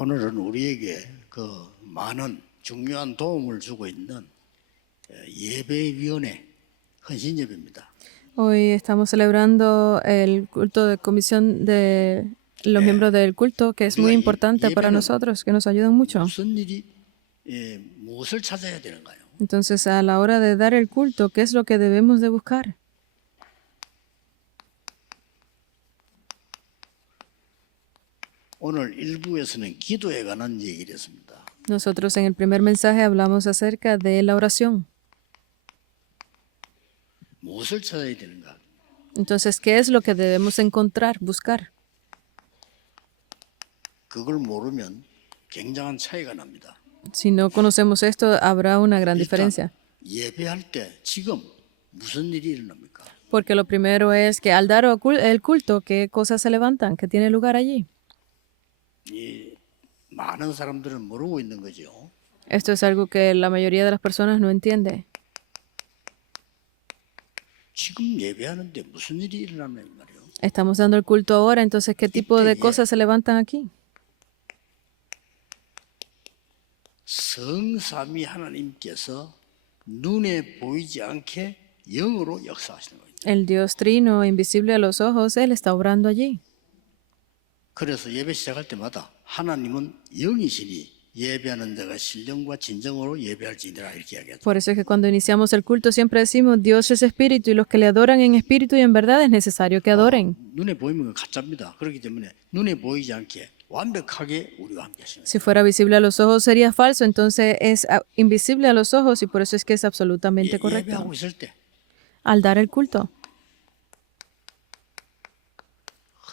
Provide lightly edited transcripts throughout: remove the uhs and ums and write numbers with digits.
오늘은 우리에게 그 많은 중요한 도움을 주고 있는 예배위원회 헌신예배입니다. Hoy estamos celebrando el culto de comisión de los miembros del culto, que es muy importante para nosotros, que nos ayudan mucho. 무슨 일이 무엇을 찾아야 되는가요? Entonces, a la hora de dar el culto, ¿qué es lo que debemos de buscar? 오늘 1부에서는 기도에 관한 얘기를 했습니다. Nosotros en el primer mensaje hablamos acerca de la oración. 무엇을 찾아야 되는가? Entonces, ¿qué es lo que debemos encontrar, buscar? 그걸 모르면 굉장한 차이가 납니다. Si no conocemos esto, habrá una gran 일단 diferencia. 예배할 때 지금 무슨 일이 일어납니까? Porque lo primero es que al dar el culto, ¿qué cosas se levantan? ¿Qué tiene lugar allí? 이 많은 사람들은 모르고 있는 거죠. Esto es algo que la mayoría de las personas no entiende. 지금 예배하는데 무슨 일이 일어나냐 이 말이에요. Estamos dando el culto ahora, entonces, ¿qué tipo de cosas se levantan aquí? 성삼위 하나님께서 눈에 보이지 않게 영으로 역사하시는 거예요. El Dios Trino, invisible a los ojos, Él está obrando allí. 그래서 예배 시작할 때마다 하나님은 영이시니 예배하는 자가 신령과 진정으로 예배할지니라 이렇게 이야기하죠. Por eso es que cuando iniciamos el culto siempre decimos, Dios es espíritu y los que le adoran en espíritu y en verdad es necesario que adoren. 눈에 보이면 가짜입니다. 그렇기 때문에 눈에 보이지 않게 완벽하게 우리와 함께 하시는 거예요. Si fuera visible a los ojos sería falso, entonces es invisible a los ojos y por eso es que es absolutamente correcto. 예배하고 있을 때 Al dar el culto,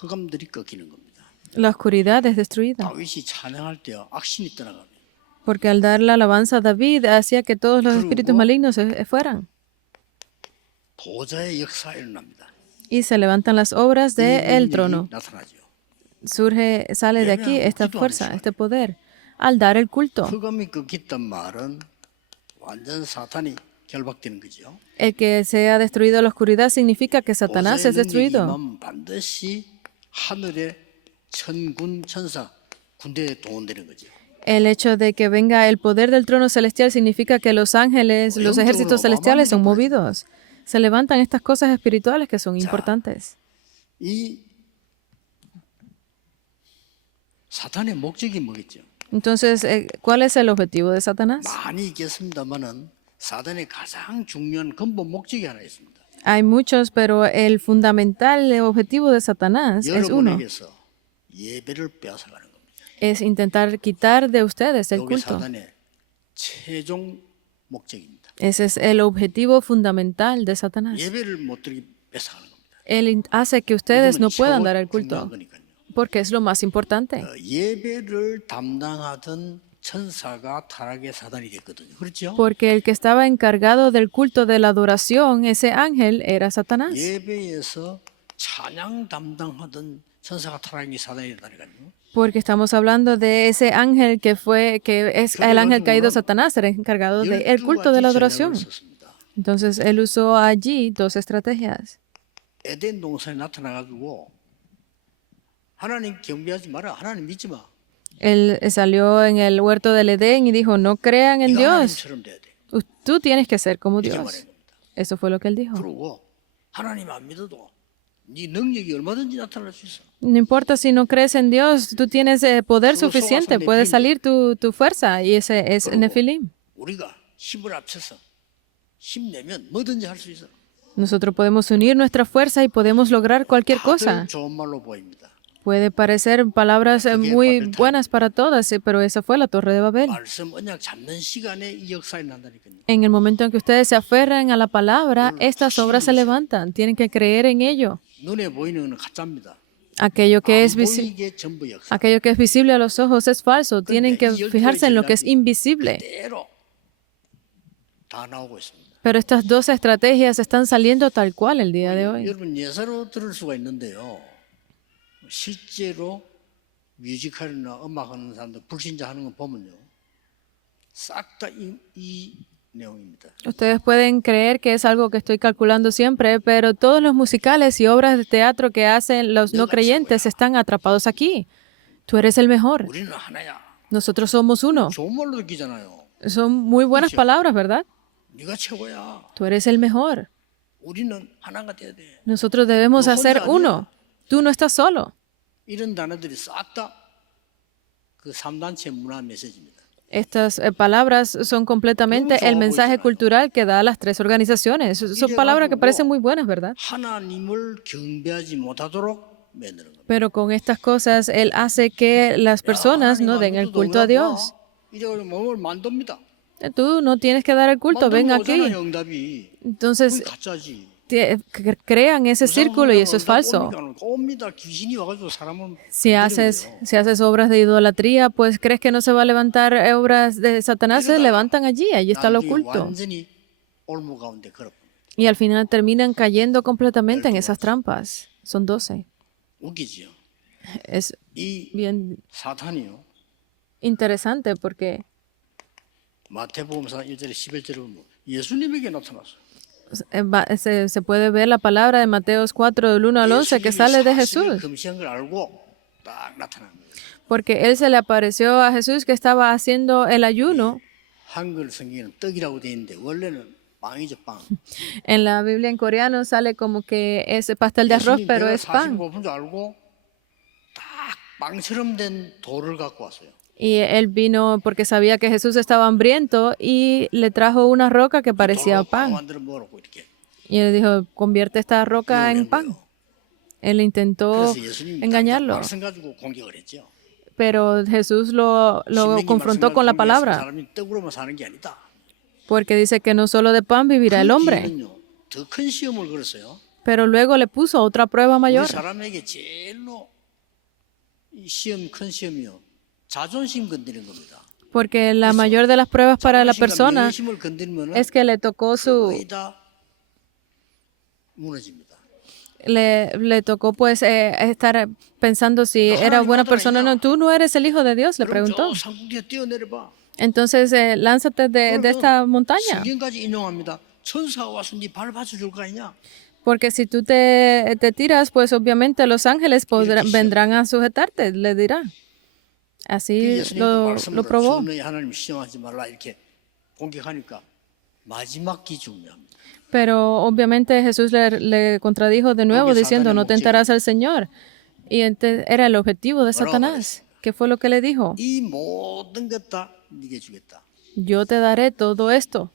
흑암들이 꺾이는 겁니다. la oscuridad es destruida. 다윗이 찬양할 때 악신이 떠나갑니다. Porque al dar la alabanza a David hacía que todos los espíritus malignos se fueran. 보좌의 역사가 일어납니다. Y se levantan las obras del 능력이 trono. 나타나죠. Sale de aquí esta fuerza, este poder, al dar el culto. 흑암이 꺾였단 말은 완전 사탄이 결박되는 거죠. El que sea destruido la oscuridad significa que Satanás es destruido. 임하면 반드시 하늘의 천군 천사 군대에 동원되는 거죠. El hecho de que venga el poder del trono celestial significa que los ángeles, los ejércitos celestiales son movidos. Se levantan estas cosas espirituales que son importantes. 이 사탄의 목적이 뭐겠죠? Entonces, ¿cuál es el objetivo de Satanás? 많이 있겠습니다만은 사탄의 가장 중요한 근본 목적이 하나 있습니다. Hay muchos, pero el fundamental objetivo de Satanás es uno. 여러분에게서 예배를 빼앗아가는 겁니다. Es intentar quitar de ustedes el 여기 culto. 사탄의 최종 목적입니다. Ese es el objetivo fundamental de Satanás. 예배를 못 드리게 뺏어가는 겁니다. Él hace que ustedes no 이거는 puedan 최고 dar el 중요한 culto, 거니까요. porque es lo más importante. 예배를 담당하던 천사가 타락의 사단이 됐거든요. 그렇죠? Porque el que estaba encargado del culto de la adoración, ese ángel, era Satanás. 예배에서 찬양 담당하던 천사가 타락의 사단이 됐다니까요. Porque estamos hablando de ese ángel que es el ángel caído Satanás, era encargado del culto de la adoración. Entonces, él usó allí dos estrategias. 에덴 동산에 나타나가지고 하나님 경배하지 마라. 하나님 믿지 마. Él salió en el huerto del Edén y dijo, no crean en 네가 Dios. 하나님처럼 돼야 돼. Tú tienes que ser como 이렇게 Dios. 말한 겁니다. Eso fue lo que él dijo. 그러고 하나님 안 믿어도 네 능력이 얼마든지 나타날 수 있어. No importa si no crees en Dios, tú tienes poder suficiente, puede salir tu fuerza y ese es Nefilim. 우리가 힘을 합쳐서 힘내면 뭐든지 할 수 있어. Nosotros podemos unir nuestra fuerza y podemos lograr cualquier cosa. 다들 좋은 말로 보입니다. Puede parecer palabras muy buenas para todas, pero esa fue la Torre de Babel. 말씀 언약 잡는 시간에 이 역사에 난다니까요. En el momento en que ustedes se aferran a la palabra, estas obras se levantan. Tienen que creer en ello. 눈에 보이는 건 가짜입니다. Aquello que 안 es 보이게 전부 역사. aquello que es visible a los ojos es falso. Tienen que fijarse en lo que es invisible. 그대로 다 나오고 있습니다. Pero estas dos estrategias están saliendo tal cual el día de hoy. 여러분 예사로 들을 수가 있는데요. 실제로 뮤지컬이나 음악하는 사람들 불신자 하는 거 보면요. 싹 다 이 내용입니다. Ustedes pueden creer que es algo que estoy calculando siempre, pero todos los musicales y obras de teatro que hacen los no creyentes están atrapados aquí. Tú eres el mejor. 우리는 하나야. Nosotros somos uno. 좋은 말로 느끼잖아요. Son muy buenas palabras, ¿verdad? 네가 최고야. Tú eres el mejor. 우리는 하나가 돼야 돼. Nosotros debemos No, hacer 혼자 uno. Tú no estás solo. 이런 단어들이 싹 다 그 3단체 문화 메시지입니다. Estas palabras son completamente el mensaje cultural que da a las tres organizaciones. Son palabras que parecen muy buenas, ¿verdad? 하나님을 경배하지 못하도록 만드는 겁니다. Pero con estas cosas, Él hace que las personas no den el culto a Dios. 이래가지고 몸을 만듭니다. Tú no tienes que dar el culto, ven 만들면 aquí. 오잖아, 영답이. Entonces, 그건 가짜지. crean ese círculo y eso es falso. 옵니다. 귀신이 와가지고 사람을 Si haces obras de idolatría, pues crees que no se va a levantar obras de Satanás, se levantan allí está lo oculto. 완전히 올무 가운데 걸어봅니다. Y al final terminan cayendo completamente en esas trampas. Son 12. 웃기지요. Es 이 bien 사탄이요. interesante porque 마태복음서 1절에 11절에 보면 예수님에게 나타났어요. se puede ver la palabra de Mateos 4, del 1 al 11, que sale de 40일 Jesús. 금시한 걸 알고 딱 나타난 거예요. Porque Él se le apareció a Jesús que estaba haciendo el ayuno. 한글 성경에는 떡이라고 돼 있는데 원래는 빵이죠, 빵. En la Biblia en coreano sale como que es pastel de arroz, 예수님 pero 배가 es pan. 45분 줄 알고 딱 빵처럼 된 돌을 갖고 왔어요. Y Él vino porque sabía que Jesús estaba hambriento y le trajo una roca que parecía 돌로 빵 pan. 만들어 먹으라고 이렇게. Y Él dijo, convierte esta roca en pan. Él intentó 그래서 예수님이 engañarlo, 말씀 가지고 공격을 했죠. pero Jesús lo 신명기 confrontó 말씀 con la 가지고 공격해서 palabra, 사람이 떡으로만 사는 게 아니다. porque dice que no solo de pan vivirá el hombre. 더 큰 시험을 걸었어요. Pero luego le puso otra prueba 우리 mayor, 사람에게 제일로 이 시험 큰 시험이요. 자존심 건드리는 겁니다. porque la mayor de las pruebas para la persona 자존심을 건드리면은 es que le tocó 거의 다 무너집니다. le tocó pues estar pensando si era buena persona o no. Tú no eres el hijo de Dios, le 그럼 preguntó. 저 산국에 뛰어내려봐. Entonces lánzate de esta montaña, 성경까지 인용합니다. 천사가 와서 네 발 받쳐줄 거 아니냐? porque si tú te tiras, pues obviamente los ángeles vendrán a sujetarte, le dirá. Así lo probó. 너희 하나님 시험하지 말라 이렇게 공격하니까 마지막 기 중요합니다. Pero obviamente Jesús le contradijo de nuevo diciendo, no tentarás al Señor. Y era el objetivo de Satanás. ¿Qué fue lo que le dijo? 이 모든 것 다 네게 주겠다. Yo te daré todo esto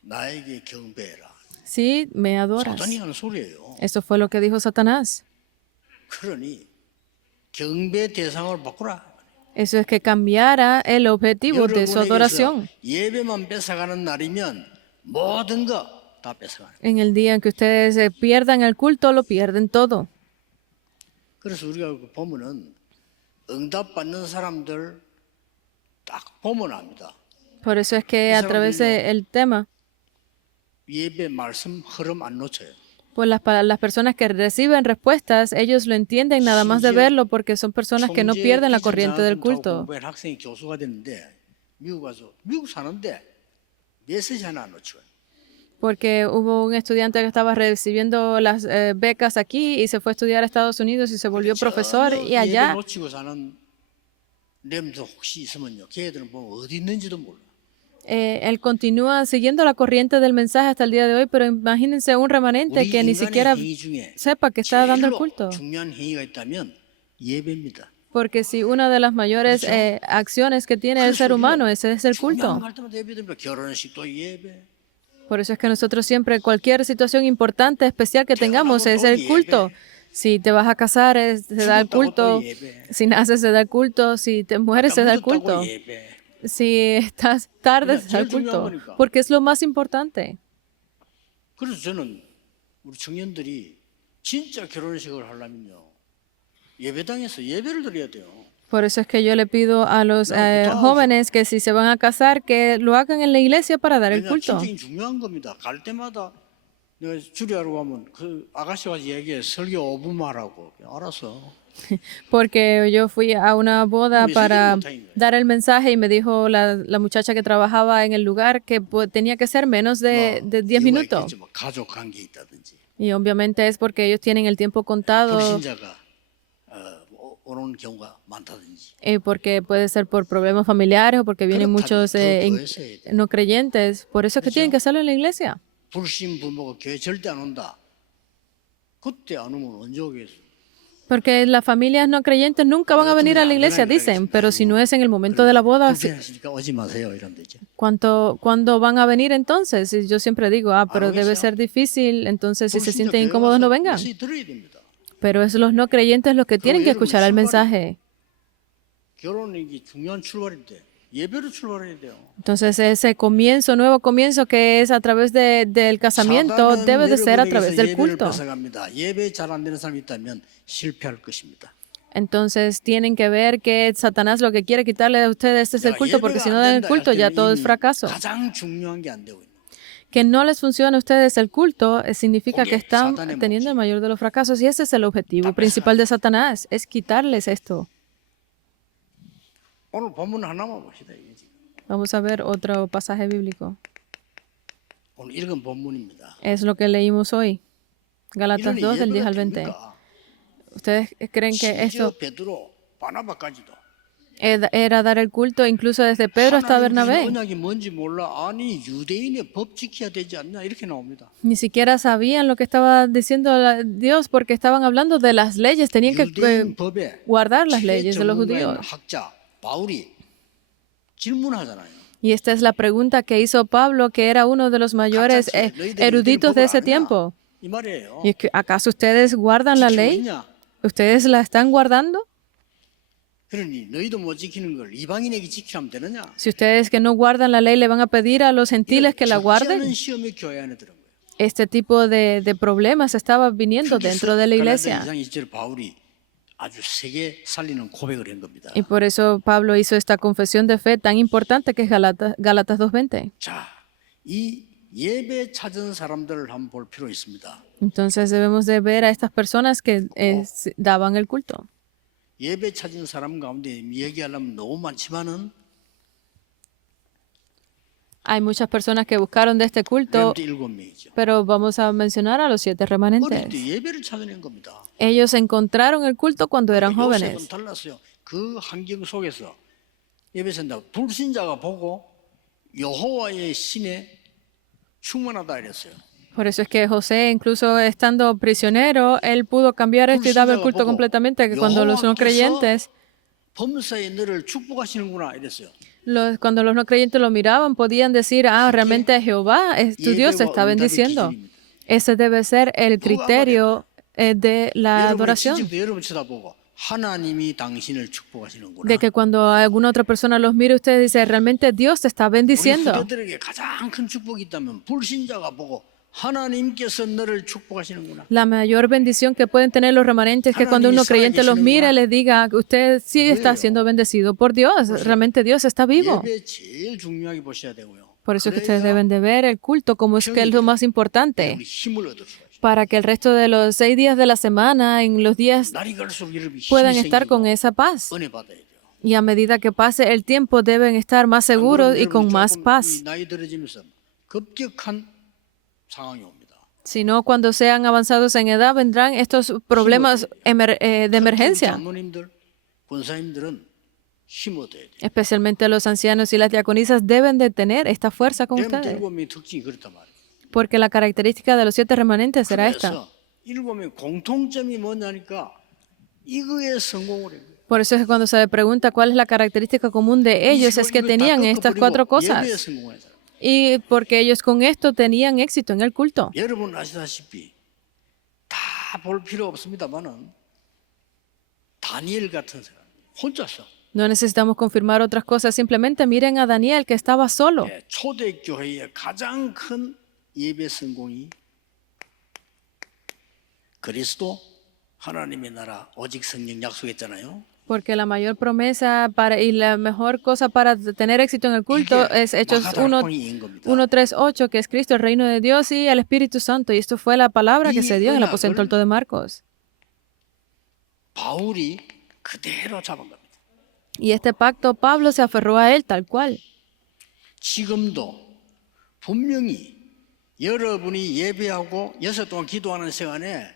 나에게 경배해라. si me adoras. 사탄이 하는 소리예요. Eso fue lo que dijo Satanás. 그러니 경배 대상을 바꾸라. Eso es que cambiara el objetivo de su adoración. 예배만 뺏어가는 날이면 모든 거 다 뺏어가는. En el día en que ustedes pierdan el culto, lo pierden todo. 그래서 우리가 보면은 응답 받는 사람들 딱 보면 압니다. Por eso es que a través del tema, 예배 말씀 흐름 안 놓쳐요. pues las personas que reciben respuestas, ellos lo entienden nada más de verlo porque son personas que no pierden la corriente del culto. 공부한 학생이 교수가 됐는데 미국 가서 미국 사는데 메시지 하나 안 놓쳐요. Porque hubo un estudiante que estaba recibiendo las becas aquí y se fue a estudiar a Estados Unidos y se volvió profesor y 예배 allá 놓치고 사는 렘도 혹시 있으면요. 걔들은 뭐 어디 있는지도 몰라. él continúa siguiendo la corriente del mensaje hasta el día de hoy, pero imagínense un remanente 우리 que ni 인간의 siquiera 행위 중에 sepa que está dando el 제일로 culto. 중요한 행위가 있다면 예배입니다. Porque si una de las mayores acciones que tiene el ser humano, ese es el culto. 중요한 거 할 때마다 예배드립니다. 결혼식도 예배. Por eso es que nosotros siempre, cualquier situación importante, especial que tengamos, es el culto. Si te vas a casar, se da el culto. Si naces, se da el culto. Si te mueres, se da el culto. Si estás tarde, se da el culto. Porque es lo más importante. 그래서 저는 우리 청년들이 진짜 결혼식을 하려면요. 예배당에서 예배를 드려야 돼요. Por eso es que yo le pido a los jóvenes que si se van a casar, que lo hagan en la iglesia para dar el culto. 진짜 중요한 겁니다. 갈 때마다 내가 주례하러 가면 그 아가씨가 얘기해 설교 5분만 하라고. 알았어. Porque yo fui a una boda para dar el mensaje y me dijo la muchacha que trabajaba en el lugar que tenía que ser menos de 10 minutos. 가족 관계 있다든지. Y obviamente es porque ellos tienen el tiempo contado. 불신자가 오는 경우가 많다든지. Porque puede ser por problemas familiares o porque vienen muchos 교회에서 해야 돼. no creyentes. Por eso es que tienen que hacerlo en la iglesia. 불신 부모가 교회 절대 안 온다. 그때 안 오면 언제 오겠어? Porque las familias no creyentes nunca van a venir a la iglesia, dicen, pero si no es en el momento de la boda, 불편하시니까 오지 마세요 이런 데죠. ¿cuándo van a venir entonces? Y yo siempre digo, pero debe ser difícil, entonces si se sienten incómodos no vengan. 메시지 들어야 됩니다. Pero es los no creyentes los que tienen que escuchar el mensaje. 결혼이 중요한 출발인데 예배로 출발해야 돼요. Entonces ese comienzo, nuevo comienzo que es a través del casamiento, debe de ser a través del culto. 예배 잘 안 되는 사람이 있다면 실패할 것입니다. Entonces tienen que ver que Satanás lo que quiere quitarle a ustedes es el culto, porque si no dan el culto ya todo es fracaso. 가장 중요한 게 안 되고 있는. Que no les funciona a ustedes el culto significa que están teniendo el mayor de los fracasos, y ese es el objetivo principal de Satanás, es quitarles esto. 오늘 본문 하나만 봅시다. 이게 지금. Vamos a ver otro pasaje bíblico. 오늘 읽은 본문입니다. Es lo que leímos hoy. Gálatas 2, del 10 al 20. ¿Ustedes creen que 심지어 esto 베드로 바나바까지도 era dar el culto incluso desde Pedro hasta Bernabé? 언약이 뭔지 몰라. 아니 유대인의 법 지켜야 되지 않냐 이렇게 나옵니다. Ni siquiera sabían lo que estaba diciendo Dios, porque estaban hablando de las leyes. Tenían que 유대인 법에 guardar las leyes de los 최전문가인 judíos. 학자 바울이 질문하잖아요. Y esta es la pregunta que hizo Pablo, que era uno de los mayores eruditos de ese tiempo. 이 말이에요. ¿Y es que, acaso ustedes guardan la 지키고 ley? 있냐? ¿Ustedes la están guardando? 그러니 너희도 못 지키는 걸 이방인에게 지키라면 되느냐? Si ustedes que no guardan la ley le van a pedir a los gentiles que la guarden. 적지 않은 시험이 교회 안에 들은 거예요. Este tipo de problemas estaba viniendo dentro de la iglesia. 갈라디아 2장 2절 바울이 아주 세게 살리는 고백을 한 겁니다. Y por eso Pablo hizo esta confesión de fe tan importante que es Gálatas 2:20. 자, 이 예배 찾은 사람들을 한번 볼 필요 있습니다. Entonces debemos de ver a estas personas que daban el culto. 예배 찾은 사람 가운데 얘기하려면 너무 많지만은 Hay muchas personas que buscaron de este culto, 그런데 7명이죠. pero vamos a mencionar a los 7 어릴 remanentes. 때 예배를 찾아낸 겁니다. Ellos encontraron el culto cuando eran 요셉은 jóvenes. 달랐어요. 그 환경 속에서 예배 산다. 불신자가 보고 여호와의 신에 충만하다 이랬어요. Por eso es que José, incluso estando prisionero, él pudo cambiar esto y daba el culto completamente, que cuando los no creyentes, 범사에 너를 축복하시는구나 이랬어요. cuando los no creyentes lo miraban, podían decir, realmente Jehová, tu Dios te está bendiciendo. Ese debe ser el criterio de la adoración. 여러분 쳐다보고 하나님이 당신을 축복하시는구나. De que cuando alguna otra persona los mire, usted dice, realmente Dios te está 우리 bendiciendo. 후대들에게 가장 큰 축복이 있다면 불신자가 보고 하나님께서 너를 축복하시는구나. La mayor bendición que pueden tener los remanentes es que cuando uno creyente los mire, les diga, usted sí está siendo bendecido por Dios. Realmente Dios está vivo. 예배 제일 중요하게 보셔야 되고요. Por eso es que ustedes deben de ver el culto como es que es lo más importante, 우리 힘을 얻을 수가 있어요. para que el resto de los 6 días de la semana, en los días, 날이 갈수록 여러분이 puedan 힘이 estar con 생기고 esa paz. 은혜 받아야 돼요. Y a medida que pase el tiempo, deben estar más seguros y con más paz. 나이 들어지면서 급격한 상황이 옵니다. Si no, cuando sean avanzados en edad, vendrán estos problemas de emergencia. 장로님들, 권사님들은 힘 얻어야 돼요. Especialmente los ancianos y las diaconisas deben de tener esta fuerza con ustedes. 7명의 특징이 그렇단 말이에요. Porque la característica de los 7 remanentes será esta. 그래서 7명의 공통점이 뭐냐니까 이거에 성공을 해요. Por eso es que cuando se le pregunta cuál es la característica común de ellos, es que tenían estas 4 예배에 cosas. 성공한 사람. Y porque ellos con esto tenían éxito en el culto. 여러분 아시다시피 다 볼 필요 없습니다만은 다니엘 같은 사람 혼자서 No necesitamos confirmar otras cosas, simplemente miren a Daniel que estaba solo. 초대교회의 가장 큰 예배 성공이 그리스도 하나님의 나라 오직 성령 약속했잖아요. Porque la mayor promesa y la mejor cosa para tener éxito en el culto es Hechos 1:3-8, que es Cristo, el reino de Dios y el Espíritu Santo. Y esto fue la palabra que se dio en el aposento alto de Marcos. 바울이 그대로 잡은 겁니다. Y este pacto Pablo se aferró a él tal cual. 지금도 분명히 여러분이 예배하고 6 동안 기도하는 시간에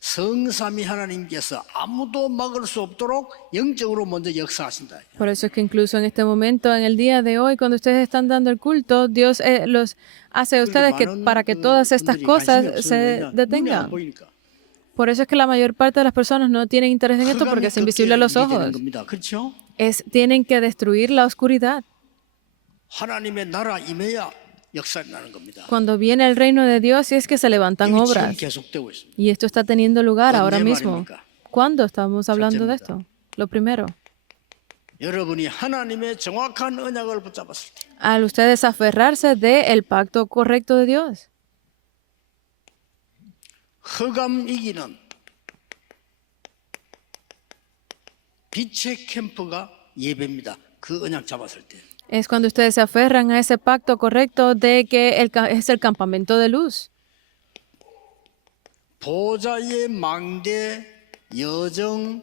성삼위 하나님께서 아무도 막을 수 없도록 영적으로 먼저 역사하신다. Por eso es que incluso en este momento, en el día de hoy, cuando ustedes están dando el culto, Dios los hace a ustedes que para que todas estas cosas se 눈이 안 detengan. 보이니까. Por eso es que la mayor parte de las personas no tienen interés en esto porque es invisible a los ojos. 그렇죠? Tienen que destruir la oscuridad. 하나님의 나라 임해야 역사가 나는 겁니다. Cuando viene el reino de Dios, y es que se levantan 이게 지금 obras. 계속되고 있습니다. Y esto está teniendo lugar ahora 언제 mismo. 말입니까? ¿Cuándo estamos hablando de esto? Lo primero, 여러분이 하나님의 정확한 언약을 붙잡았을 때 al ustedes aferrarse del pacto correcto de Dios. 흑암 이기는 빛의 캠프가 예배입니다. 그 언약 잡았을 때. Es cuando ustedes se aferran a ese pacto correcto de que es el campamento de luz. 보좌의 망대 여정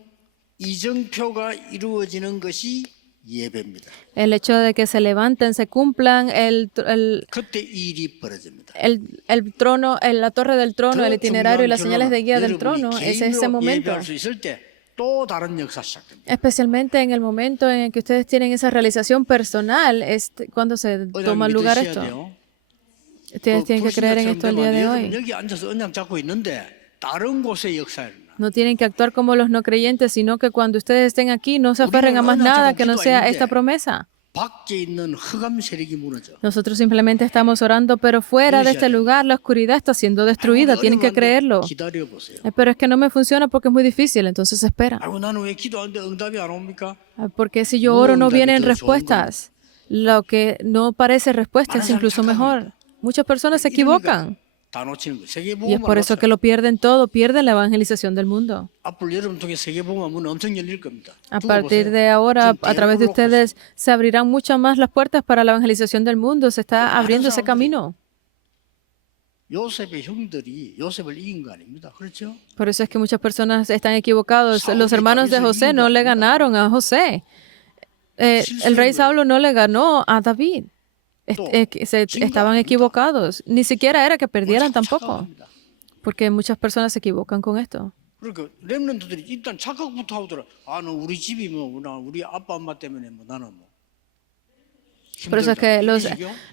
이정표가 이루어지는 것이 예배입니다. El hecho de que se levanten, se cumplan 그때 이 일이 벌어집니다. trono, la torre del trono, el 더 itinerario y las 중요한 señales de guía del 결론은 trono, 여러분이 es ese 개인으로 momento. 예배할 수 있을 때 또 다른 역사 시작됩니다. Especialmente en el momento en el que ustedes tienen esa realización personal, es cuando se toma lugar 믿으셔야 esto. 돼요. Ustedes tienen que creer en esto el día de hoy. 여기 앉아서 언약 잡고 있는데 다른 곳에 역사를 No tienen que actuar como los no creyentes, sino que cuando ustedes estén aquí no se aferren a más nada que no sea esta promesa. 밖에 있는 흑암 세력이 무너져. Nosotros simplemente estamos orando, pero fuera de este lugar la oscuridad está siendo destruida. Tienen que creerlo. 기다려 보세요. Pero es que no me funciona porque es muy difícil, entonces espera. 아이고 나는 왜 기도하는데 응답이 안 옵니까? Porque si yo oro no vienen respuestas. Lo que no parece respuesta es incluso mejor. Muchas personas se equivocan. 다 놓치는 거예요. Y es 세계복음만 por eso que lo pierden todo, pierden la evangelización del mundo. 앞으로 여러분 통해 세계복음만 문 엄청 열릴 겁니다. A 두고 partir 보세요. de ahora, 지금 a través de 대로로 ustedes, se abrirán muchas más las puertas para la evangelización del mundo. Se está abriendo ese camino. 요셉의 형들이 요셉을 이긴 거 아닙니다. 그렇죠? Por eso es que muchas personas están equivocados. Los hermanos de José no le ganaron a José. El rey Saulo no le ganó a David. Estaban equivocados. Ni siquiera era que perdieran tampoco. 착각합니다. Porque muchas personas se equivocan con esto. 그러니까 렘넌트들이 일단 착각부터 하더라. 아, 너 우리 집이 뭐, 나 우리 아빠 엄마 때문에 뭐 나는 뭐. Por eso es que los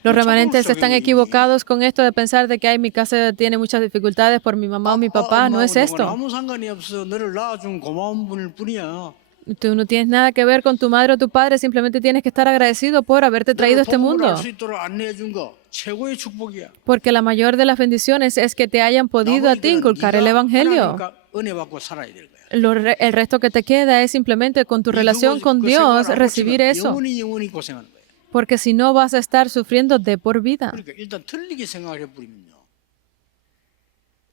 remanentes están equivocados con esto de pensar de que ay, mi casa tiene muchas dificultades por mi mamá o mi papá. No es esto. 아무 상관이 없어. 너를 낳아준 고마운 분일 뿐이야. Tú no tienes nada que ver con tu madre o tu padre, simplemente tienes que estar agradecido por haberte traído a este mundo. 할수 있도록 안내해준 거 최고의 축복이야. Porque la mayor de las bendiciones es que te hayan podido a ti inculcar el Evangelio. 하나님과 은혜 받고 살아야 될 거야. El resto que te queda es simplemente con tu relación con Dios recibir eso. 영원히 고생하는 거야. Porque si no vas a estar sufriendo de por vida. 그러니까 일단 틀리게 생각해 버리면요.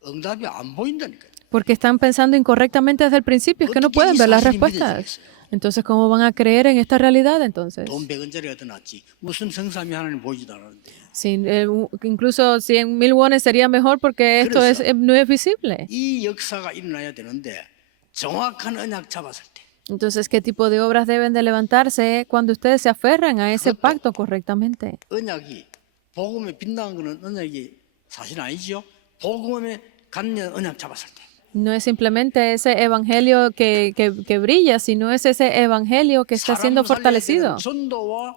응답이 안 보인다니까요. Porque están pensando incorrectamente desde el principio, es que no pueden ver las respuestas. Entonces, ¿cómo van a creer en esta realidad entonces? 돈 100원짜리가 더 낫지. 무슨 성삼위 하나님 보이지도 않았는데. Incluso 100,000 wones sería mejor porque esto no es visible. 이 역사가 일어나야 되는데 정확한 언약 잡았을 때. Entonces, ¿qué tipo de obras deben de levantarse cuando ustedes se aferran a ese pacto correctamente? 언약이 복음에 빛나는 거는 언약이 사실 아니죠. 복음에 갖는 언약 잡았을 때. No es simplemente ese evangelio que brilla, sino es ese evangelio que está siendo fortalecido. 전도와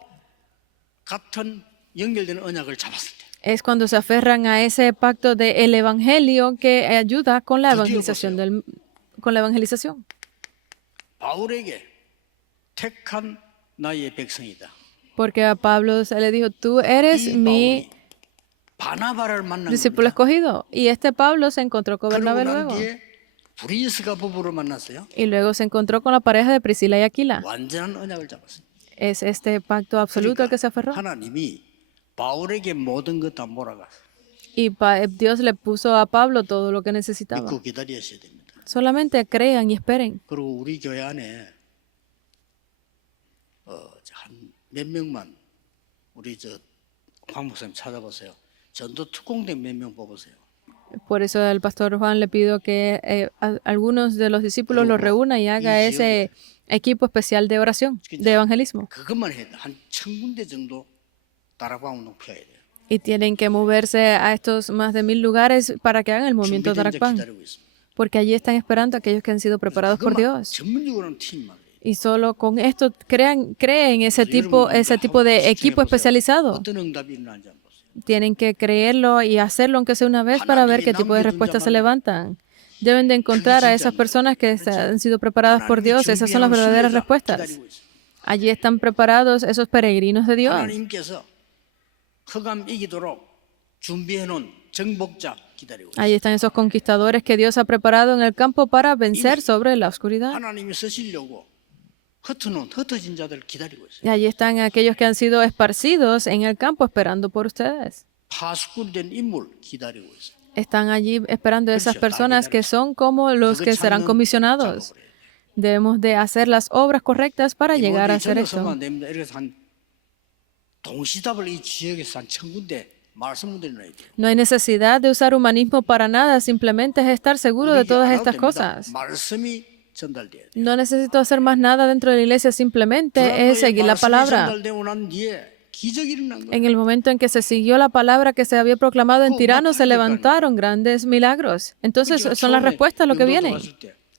같은 연결되는 언약을 잡았을 때. Es cuando se aferran a ese pacto del evangelio que ayuda con la evangelización con la evangelización. 바울에게 택한 나의 백성이다. Porque a Pablo se le dijo, tú eres mi 바나바를 만난 discípulo escogido. Y este Pablo se encontró con Bernabé 그러고 난 luego. 뒤에 브리스가 부부를 만났어요. Y luego se encontró con la pareja de Priscila y Aquila. 완전한 언약을 잡았어요. Es este pacto absoluto al que se aferró. 하나님이 바울에게 모든 것 다 몰아갔어. Y Dios le puso a Pablo todo lo que necesitaba. 믿고 기다리셔야 됩니다. Solamente crean y esperen. 그리고 우리 교회 안에 한 몇 명만 우리 황 목사님 찾아보세요. 전도 특공대 몇 명 뽑으세요. Por eso el pastor Juan le pido que algunos de los discípulos los reúna y haga ese equipo especial de oración, de evangelismo. 그것만 해도 한 1,000군데 정도 다락방 높여야 돼요. Y tienen que moverse a estos más de 1,000 lugares para que hagan el movimiento 준비된 자 Darakpan. 기다리고 있습니다. porque allí están esperando a aquellos que han sido preparados por Dios. 전문적으로는 팀만. Y solo con esto creen ese tipo de equipo especializado. 어떤 응답이 일어나는지 한번 보세요. Tienen que creerlo y hacerlo aunque sea una vez para ver qué tipo de respuestas se levantan. Deben de encontrar a esas personas que han sido preparadas por Dios. Esas son las verdaderas respuestas. Allí están preparados esos peregrinos de Dios. 하나님께서 흑암 이기도록 준비해 놓은 정복자 기다리고 있어요. Allí están esos conquistadores que Dios ha preparado en el campo para vencer sobre la oscuridad. 하나님이 쓰시려고 흩어진 자들 기다리고 있어요. Y allí están aquellos que han sido esparcidos en el campo esperando por ustedes. 파수꾼된 인물 기다리고 있어요. Están allí esperando a esas personas que son como los que serán comisionados. Debemos de hacer las obras correctas para llegar a hacer esto. 안 됩니다. 이래서 한 동시답을 이 지역에서 한 1000군데 말씀문들이 나야 돼요. No hay necesidad de usar humanismo para nada, simplemente es estar seguro de todas estas cosas. 말씀이 전달돼야 돼요. No necesito hacer más nada dentro de la iglesia, simplemente es seguir la palabra. 전달되고 난 뒤에 기적이 일어난 거예요. En el momento en que se siguió la palabra que se había proclamado en Tirano, se levantaron grandes milagros. Entonces son las respuestas a lo que viene.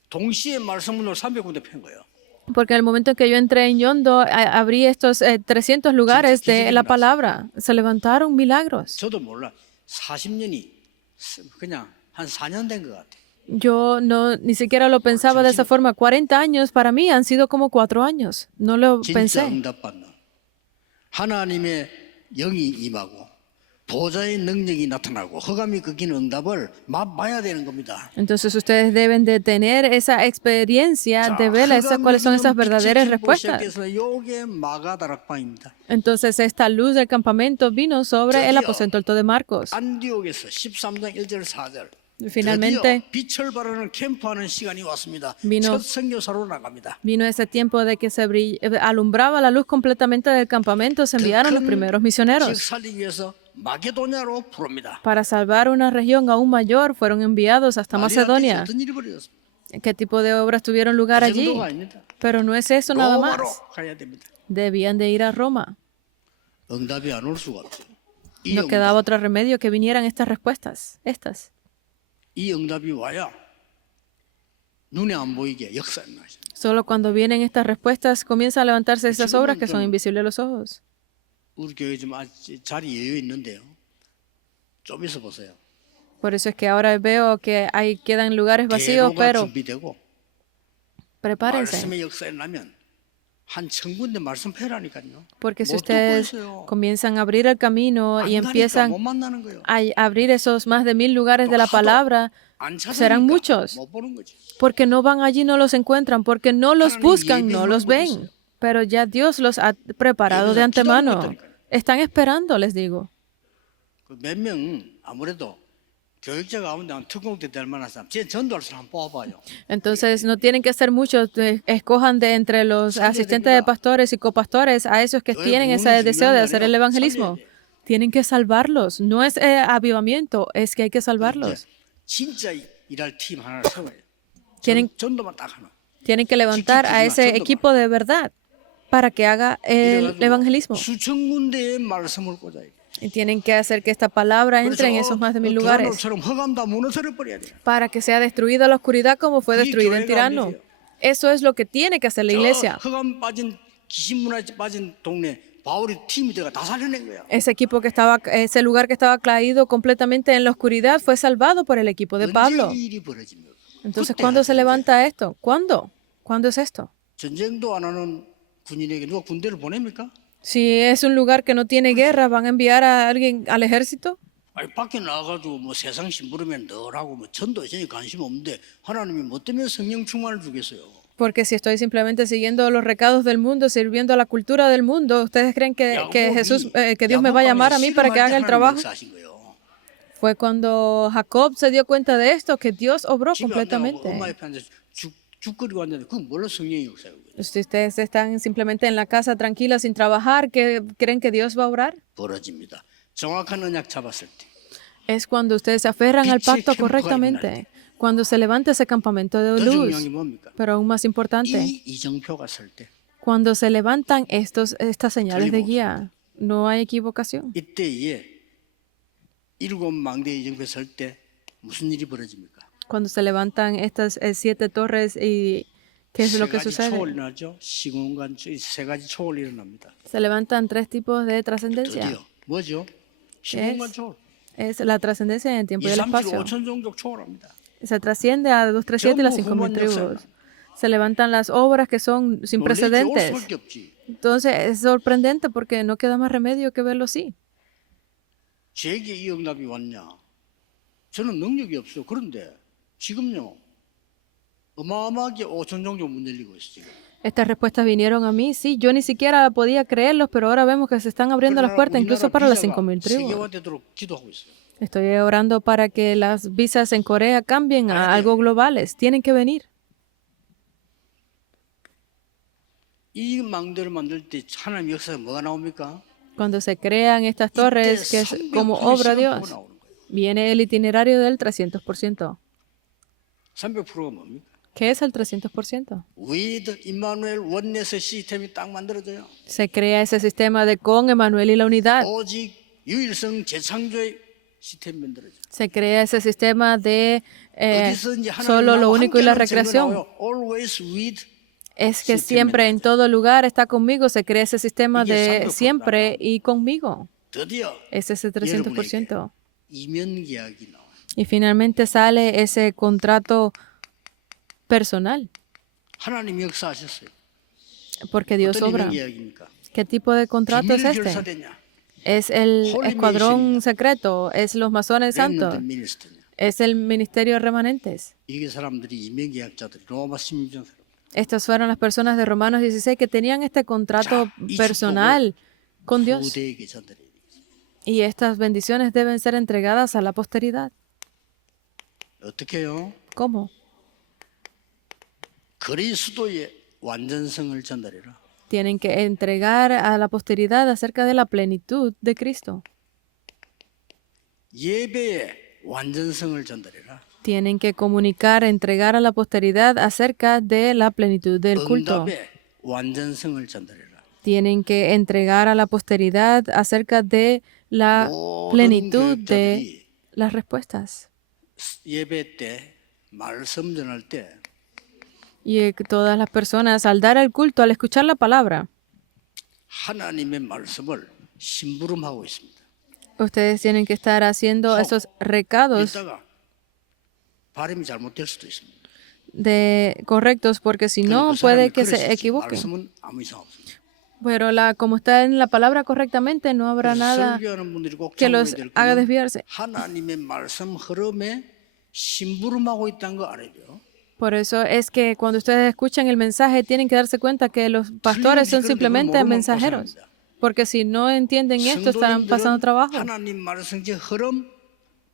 동시에 말씀문을 300군데 편 거예요. Porque en el momento en que yo entré en Yondo, abrí estos 300 lugares de la palabra. Se levantaron milagros. 저도 몰라. 40년이 그냥 한 4년 된 것 같아. Yo ni siquiera lo pensaba de esa forma. 40 años para mí han sido como 4 años. No lo 진짜 pensé. 응답받는 하나님의 영이 임하고 보좌의 능력이 나타나고 흑암이 꺾이는 응답을 맛봐야 되는 겁니다. Entonces ustedes deben de tener esa experiencia de ver cuáles son esas verdaderas respuestas. 요게 마가다락방입니다. Entonces esta luz del campamento vino sobre el aposento alto de Marcos. 안디옥에서 13장 1절 4절 Finalmente 빛을 발하는 캠프하는 시간이 왔습니다. vino- 첫 선교사로 나갑니다. vino ese tiempo de que se alumbraba la luz completamente del campamento. Se enviaron los primeros 지역 misioneros. 살리기 위해서 마게도냐로 부릅니다. Para salvar una región aún mayor, fueron enviados hasta Macedonia. 어떤 일이 벌어졌습니다. ¿Qué tipo de obras tuvieron lugar 그 allí? 정도가 아닙니다. Pero no es eso nada 로마로 más. 가야 됩니다. Debían de ir a Roma. 응답이 안 올 수가 없어요. 이, No quedaba otro remedio que vinieran estas respuestas. 이 응답이 와야 눈에 안 보이게 역사가 나죠. Solo cuando vienen estas respuestas comienzan a levantarse esas obras que son invisibles a los ojos. 우리 교회 좀 자리 여유 있는데요. 좀 있어 보세요. Por eso es que ahora veo que ahí quedan lugares vacíos, 대로가 pero 준비되고 prepárense. 말씀의 역사에 나면 한 1000군데 말씀 패라니까요. Porque si 못 듣고 ustedes 있어요. comienzan a abrir el camino y 안 가니까 empiezan 못 만나는 거예요. a abrir esos más de 1000 lugares de la palabra, 안 serán 찾으니까 muchos. 못 보는 거지. porque no van allí, no los encuentran, porque no los 하나님 buscan, no 예비해 los 놓은 ven. 곳이 있어요. Pero ya Dios los ha preparado de 예비해서 antemano. 기다리고 있다니까요. Están esperando, les digo. 몇 명 아무래도 교육자 가운데 한 특공대 될 만한 사람, 제 전도할 사람 뽑아봐요. Entonces no tienen que ser muchos, escojan de entre los asistentes de pastores y copastores a esos que tienen ese deseo de hacer el evangelismo. Tienen que salvarlos. No es avivamiento, es que hay que salvarlos. 진짜 일할 팀 하나를 세워야 돼. Tienen, 전도만 딱 하나. tienen que levantar a ese equipo de verdad para que haga el evangelismo. 수천 군데의 말씀을 꽂아야 돼. Y tienen que hacer que esta palabra entre en esos más de 1000 lugares 드라노처럼 허감 다 무너뜨려 버려야 돼. para que sea destruida la oscuridad como fue destruida en 교회가 Tirano. 아니에요. Eso es lo que tiene que hacer la iglesia. 허감 빠진 귀신문화에 빠진 동네 바울이 팀이 돼가 다 살려낸 거야. Ese equipo que estaba, ese lugar que estaba caído completamente en la oscuridad fue salvado por el equipo de Pablo. 언제 이 일이 벌어집니까? Entonces, 그때 ¿cuándo se 하죠, levanta esto? ¿Cuándo? ¿Cuándo es esto? 전쟁도 안 하는 군인에게 누가 군대를 보냅니까? Si es un lugar que no tiene guerra, ¿van a enviar a alguien al ejército? 아니 밖에 나가가지고 뭐 세상 심부름에 널하고 뭐 전도에 전혀 관심 없는데 하나님이 뭐 때문에 성령 충만을 주겠어요? Porque si estoy simplemente siguiendo los recados del mundo, sirviendo a la cultura del mundo, ¿ustedes creen que Jesús, que Dios me va a llamar a mí para que haga el trabajo? Fue cuando Jacob se dio cuenta de esto que Dios obró completamente. 엄마 옆에 앉아서 죽거리고 앉았는데 그건 뭘로 성령의 역사예요? Si ustedes están simplemente en la casa tranquilos sin trabajar, ¿qué creen que Dios va a obrar? 벌어집니다. 정확한 언약 잡았을 때. Es cuando ustedes se aferran al pacto correctamente, cuando se levanta ese campamento de 더 luz. 중요한 게 뭡니까? Pero aún más importante, 이 이정표가 설 때. cuando se levantan estas señales de guía, no hay equivocación. 이때에 일곱 망대 이정표 설 때 무슨 일이 벌어집니까? Cuando se levantan estas 7 torres y ¿qué es lo que 세 가지 sucede? 초월이 나죠. 시공간 세 가지 초월이 일어납니다. Se levantan 3 tipos de trascendencia. 드디어 뭐죠? ¿Qué 시공간 es? 초월. Es la trascendencia en el tiempo y 2, el 3, 7, espacio. 5천 종족 초월합니다. Se trasciende a 2, 3, 7 y las 5,000 tribus. Se levantan las obras que son sin 놀라지 올 precedentes. 수밖에 없지. Entonces es sorprendente porque no queda más remedio que verlo así. 제게 이 응답이 왔냐? 저는 능력이 없어. 그런데 지금요 어마어마하게 5천 종족 문 열리고 있어 지금. Estas respuestas vinieron a mí. Sí, yo ni siquiera podía creerlos, pero ahora vemos que se están abriendo las puertas incluso para las 5,000 tribus. 세계화되도록 기도하고 있어요. Estoy orando para que las visas en Corea cambien a algo globales. Tienen que venir. 이 망대를 만들 때 하나님 역사에 뭐가 나옵니까? Cuando se crean estas torres, que es como obra de Dios, viene el itinerario del 300%. 300%가 뭡니까? ¿Qué es el 300%? with 임마누엘 원네스 시스템이 딱 만들어져요. Se crea ese sistema de con Emmanuel y la unidad. 오직 유일성 재창조의 시스템이 만들어져. Se crea ese sistema de 어디서든지 solo lo 하나님하고 único y la 함께하는 recreación. 증거 나와요. Always with Es que siempre en todo lugar está conmigo. Se crea ese sistema de siempre y conmigo. 드디어 Es ese 300%. 이면 계약이 나와요. Y finalmente sale ese contrato personal. 하나님이 역사하셨어요. Porque Dios 어떤 obra. 이면 계약입니까? ¿Qué tipo de contrato es 비밀 este? 결사되냐? Es el Holy escuadrón Mission이냐? secreto, es los masones santos, 렘넌트 미니스터냐? es el ministerio de remanentes. 이게 사람들이 이면 계약자들이 로마 신민전 사람. Estas fueron las personas de Romanos 16 que tenían este contrato personal con Dios. 후대에게 전달해야 되겠어요. Y estas bendiciones deben ser entregadas a la posteridad. 어떻게 해요? ¿Cómo? 그리스도의 완전성을 전달해라. Tienen que entregar a la posteridad acerca de la plenitud de Cristo. 예배의 완전성을 전달해라. Tienen que comunicar, entregar a la posteridad acerca de la plenitud del culto. 응답의 완전성을 전달해라. Tienen que entregar a la posteridad acerca de la 모든 plenitud de 교육자들이 las respuestas. 예배 때 말씀 전할 때 Y todas las personas al dar el culto, al escuchar la palabra, 하나님의 말씀을 심부름하고 있습니다. ustedes tienen que estar haciendo esos recados 이따가 발음이 잘못될 수도 있습니다. correctos, porque si no 그러니까 puede 사람이 que se 그러시지. equivoquen. 말씀은 아무 이상 없습니다. Pero como está en la palabra correctamente, no habrá nada 설교하는 분들이 꼭 que 참고해야 los 될 haga 거는 desviarse. 하나님의 말씀 흐름에 심부름하고 있다는 거 알아야 돼요. Por eso es que cuando ustedes escuchan el mensaje, tienen que darse cuenta que los pastores son simplemente mensajeros. Porque si no entienden esto, estarán pasando trabajo. 하나님 말씀의 흐름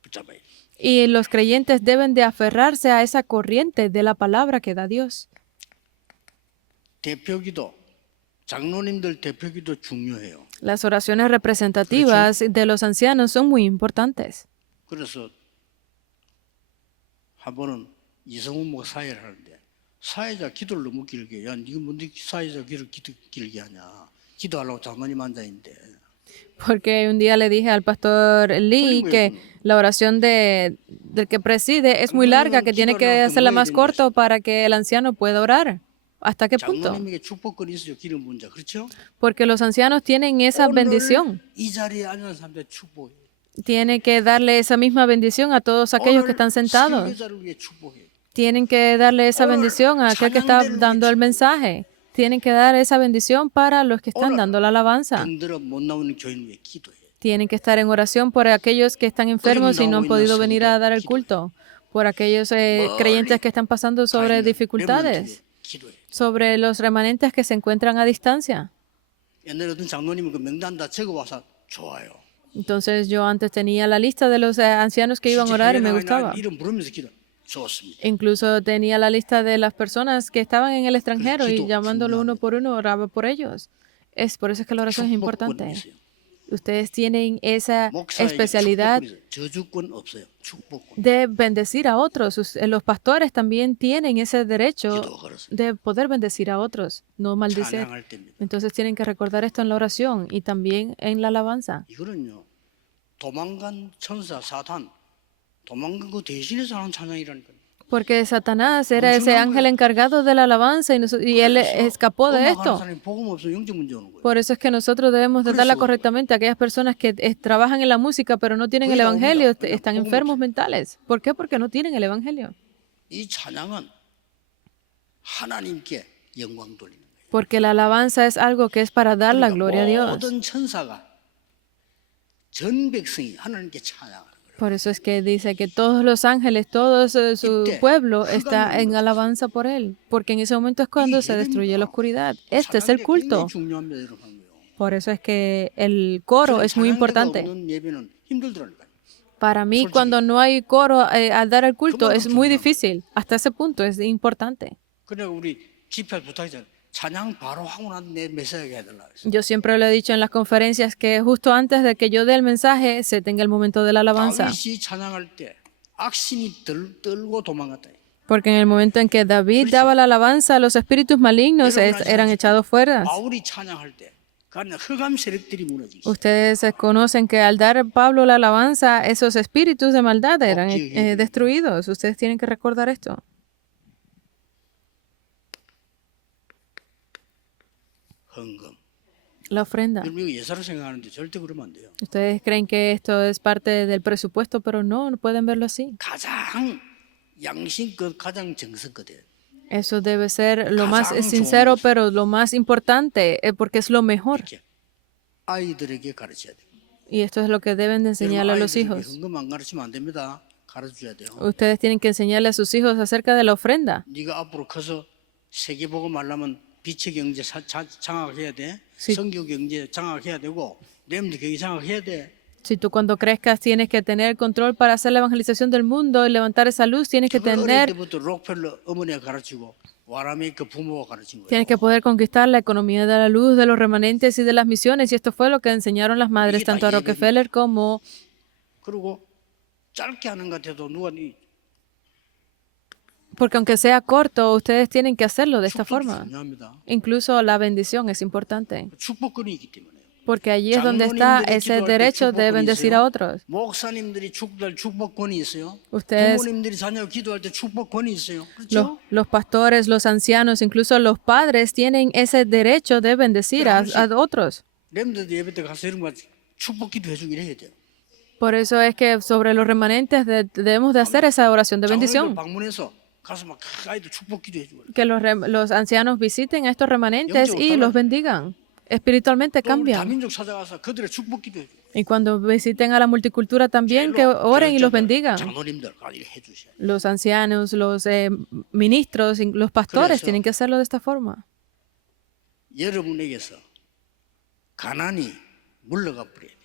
붙잡아야 돼요. Y los creyentes deben de aferrarse a esa corriente de la palabra que da Dios. 대표기도, 장로님들 대표기도 중요해요. Las oraciones representativas de los ancianos son muy importantes. 그래서 한 번은 이성훈 목사 사회를 하는데 사회자 기도를 너무 길게 야 네가 뭔데 사회자 기도를 길게 하냐 기도하려고 장로님 앉아 있는데 Porque un día le dije al pastor Lee que la oración del que preside es muy larga, que tiene que hacerla más corto para que el anciano pueda orar. ¿Hasta qué punto? 장로님에게 축복권이 있어요 기름 분자 그렇죠? Porque los ancianos tienen esa bendición. 이 자리에 앉은 사람들 축복해. Tiene que darle esa misma bendición a todos aquellos que están sentados. 설교자를 위해 축복해. Tienen que darle esa bendición a aquel que está dando el mensaje. Tienen que dar esa bendición para los que están dando la alabanza. 병들어 못 나오는 교인 위해 기도해. Tienen que estar en oración por aquellos que están enfermos y no han podido venir a dar el culto. Por aquellos creyentes que están pasando sobre dificultades. 기도해. Sobre los remanentes que se encuentran a distancia. 옛날에 어떤 장로님은 그 명단 다 적어와서 좋아요. Entonces yo antes tenía la lista de los ancianos que iban a orar y me gustaba. 이름 부르면서 기도. 좋습니다. Incluso tenía la lista de las personas que estaban en el extranjero y llamándolo uno por uno oraba por ellos. Es por eso es que la oración es importante. Ustedes tienen esa especialidad 저주권 없어요. 축복권. de bendecir a otros. Los pastores también tienen ese derecho de poder bendecir a otros, no maldecir. 찬양할 때입니다. Entonces tienen que recordar esto en la oración y también en la alabanza. 이거는요. 도망간 천사 사탄 도망간 거 대신해서 하는 찬양이라니까요. Porque Satanás era ese ángel encargado de la alabanza y él escapó de esto. 사람이 복음 없어 영적 문제 오는 거예요. Por eso es que nosotros debemos tratarla correctamente. Aquellas personas que trabajan en la música pero no tienen el evangelio están enfermos mentales. ¿Por qué? Porque no tienen el evangelio. 이 찬양은 하나님께 영광 돌리는 거예요. Porque la alabanza es algo que es para dar la gloria a Dios. 모든 천사가 전 백성이 하나님께 찬양하는 거예요. Por eso es que dice que todos los ángeles, todo su pueblo está en alabanza por él. Porque en ese momento es cuando se destruye la oscuridad. Este es el culto. 중요합니다, 여러분. Por eso es que el coro es muy importante. 없는 예배는 힘들더라니까요. Para mí, cuando no hay coro al dar el culto, es muy difícil. Hasta ese punto es importante. 그래 우리 집회 부탁이잖아요. 찬양 바로 하고 난 내 메시지 해야 되나 그랬어요. Yo siempre lo he dicho en las conferencias que justo antes de que yo dé el mensaje, se tenga el momento de la alabanza. 다윗이 찬양할 때 악신이 떨고 도망갔다. Porque en el momento en que David daba la alabanza, los espíritus malignos eran echados fuera. 바울이 찬양할 때 그러니까 흑암 세력들이 무너지기. Ustedes conocen que al dar Pablo la alabanza, esos espíritus de maldad eran destruidos. Ustedes tienen que recordar esto. 헌금. La ofrenda. 여러분 이거 예사로 생각하는데 절대 그러면 안 돼요. Ustedes creen que esto es parte del presupuesto, pero no pueden verlo así. 가장 양심껏 가장 정성껏 해요. Eso debe ser lo más sincero, pero lo más importante, porque es lo mejor. 이렇게 아이들에게 가르쳐야 돼요. Y esto es lo que deben de enseñarle a los 아이들에게 hijos. 헌금 안 가르치면 안 됩니다. 가르쳐줘야 돼요. Ustedes tienen que enseñarle a sus hijos acerca de la ofrenda. 네가 앞으로 커서 세계 보고 말라면 빛의 경제 장악해야 돼. Sí. 성교 경제 장악해야 되고 렘드 경제 장악해야 돼. Si tú cuando crezcas tienes que tener control para hacer la evangelización del mundo y levantar esa luz, tienes que 그걸 어릴 tener, 때부터 록펠러 어머니가 가르치고 와라메이커 부모가 가르친 거예요. tienes que poder conquistar la economía de la luz, de los remanentes y de las misiones. Y esto fue lo que enseñaron las madres, tanto a Rockefeller como... 그리고 짧게 하는 것 같아도 누가 이 Porque aunque sea corto, ustedes tienen que hacerlo de esta forma. 중요합니다. Incluso la bendición es importante. 축복권이 있기 때문에. Porque allí es donde está ese derecho de bendecir a otros. 목사님들이 축복할 축복권이 있어요. Ustedes, 부모님들이 자녀 기도할 때 축복권이 있어요. 그렇죠? los pastores, los ancianos, incluso los padres tienen ese derecho de bendecir a otros. 렘드 예배 때 가서 이런 거 축복 기도 해주기를 해야 돼요. Por eso es que sobre los remanentes debemos de hacer esa oración de 장로님들 bendición. 방문해서 가서 막 아이들 축복 기도 해주고. Que los ancianos visiten a estos remanentes y los bendigan. Espiritualmente 또 우리 cambian. 다민족 찾아가서 그들의 축복 기도 해줘. Y cuando visiten a la multicultura también, que oren y los bendigan. 장로님들 가서 해주셔야 돼. Los ancianos, los ministros, los pastores tienen que hacerlo de esta forma. 여러분에게서 가난이 물러가 버려야 돼.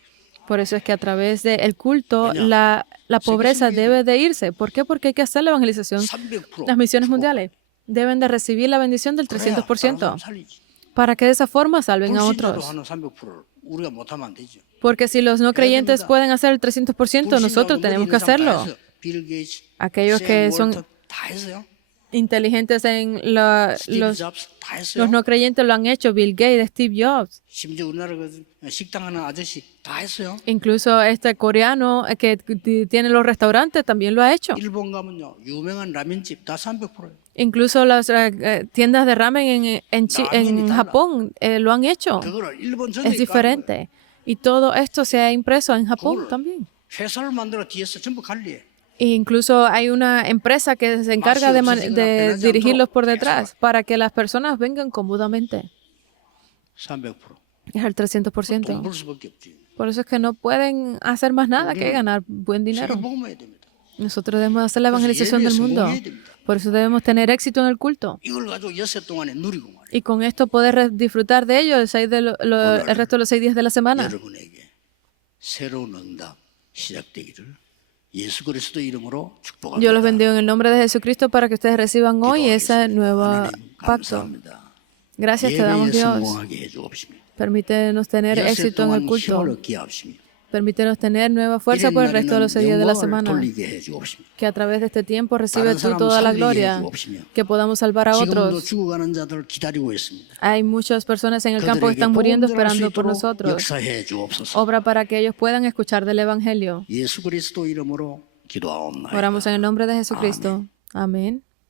Por eso es que a través del culto la pobreza debe de irse. ¿Por qué? Porque hay que hacer la evangelización. 300%. Las misiones mundiales deben de recibir la bendición del 그래야 다른 300% 사람 살리지. para que de esa forma salven a 불신자도 otros. 하는 300%를 우리가 못하면 안 되죠. Porque si los no creyentes pueden hacer el 300%, nosotros tenemos que hacerlo. 빌 게이츠, Aquellos que son 다 했어요. inteligentes en 스티브 los 잡스 다 했어요. no creyentes lo han hecho. Bill Gates, Steve Jobs. 심지어 우리나라 그 식당 하는 아저씨 다 했어요. Incluso este coreano que tiene los restaurantes también lo ha hecho. 일본 가면요 유명한 라면집 다 300%예요. Incluso las tiendas de ramen en Japón lo han hecho. 그거를 일본 전에 Es diferente. Y todo esto se ha impreso en Japón también. 회사를 만들어 뒤에서 전부 관리해. E incluso hay una empresa que se encarga de dirigirlos por detrás para que las personas vengan cómodamente. 300%. Es el 돈 300%. 벌 수밖에 없지. Por eso es que no pueden hacer más nada que ganar buen 세계 dinero. 복음해야 됩니다. Nosotros debemos hacer la evangelización del mundo. Por eso debemos tener éxito en el culto. 이걸 가지고 엿새 동안에 누리고 말이에요. Y con esto poder disfrutar de ello el resto de los 6 días de la semana. 여러분에게 새로운 응답 시작되기를 예수 그리스도 이름으로 축복합니다. Yo los bendigo en el nombre de Jesucristo para que ustedes reciban hoy ese nuevo 하나님 pacto. 감사합니다. Gracias te damos, 예배에 Dios. 성공하게 해주옵십니다. Permítenos tener 엿새 éxito en el 동안 culto. 힘을 얻게 하옵십니다. Permítenos tener nueva fuerza por el resto de los 6 días de la semana. 돌리게 해주옵십니다. Que a través de este tiempo recibe 다른 tú 사람 toda la 살리게 gloria. 해주옵시며 Que podamos salvar a 지금도 otros. 죽어가는 자들 기다리고 있습니다. Hay muchas personas en el campo que 그들에게 están muriendo 보응할 수 esperando por 있도록 nosotros. 역사해 주옵소서. Obra para que ellos puedan escuchar del Evangelio. 예수 그리스도 이름으로 기도하옵나이다. Oramos en el nombre de Jesucristo. Amén.